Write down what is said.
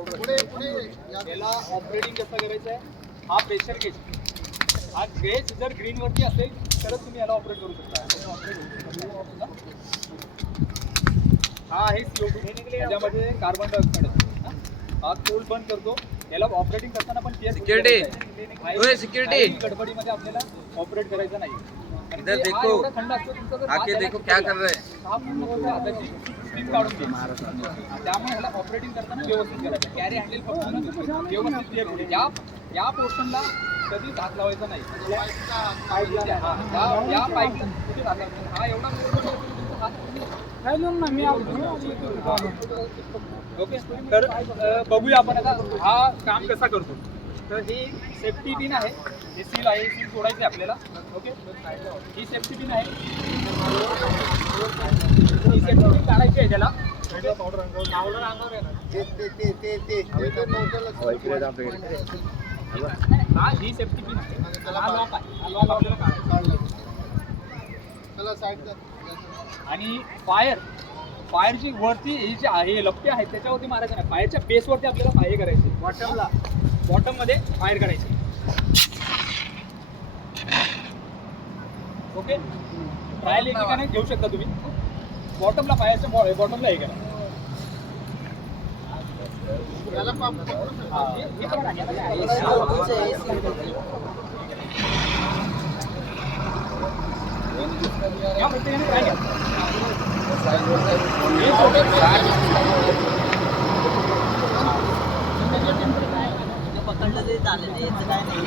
याला ऑपरेटिंग कसं करायचं आहे? हा प्रेशर गेज, हा गेज जर ग्रीन वरती असेल तरच तुम्ही याला ऑपरेट करू शकता. हा आहे CO2, त्याच्यामध्ये कार्बन डायऑक्साईड आहे. हा कोल बंद करतो. याला ऑपरेटिंग करताना पण सिक्युरिटी गडबडीमध्ये आपल्याला ऑपरेट करायचं नाही. इधर देखो, आके देखो क्या कर रहे हैं. त्यामुळे ह्याला ऑपरेटिंग करताना व्यवस्थित करायचं. कॅरी हँडल फक्त व्यवस्थित क्लिअर होईल. या पोर्शनला कधीच हात लावायचा नाही. या पाईपला कुठे हात लावायचा. हा एवढा ओके. तर बघूया आपण आता हा काम कसा करतो. तर ही सेफ्टी पिन आहे, हे सील आहे, सील सोडायचं आहे आपल्याला. ओके, ही सेफ्टी पिन आहे, ही सेफ्टी पिन काढायची आहे त्याला. पावडर अंगावर आहे ना. हा ही सेफ्टी पिन आहे, हा लॉक आहे, हा लॉक आपल्याला काढायचा. आणि फायरची वरती ही जी आहे लपटे आहेत त्याच्यावरती मारायचं नाही. फायरच्या बेसवरती आपल्याला फायर करायचे. बॉटम मध्ये फायर करायचे. ओके, ट्रायल एक ठिकाणी घेऊ शकता तुम्ही. बॉटमला फायरच्या बॉटमला हे करा. पकडलं तरी चालेल, याचं काय नाही.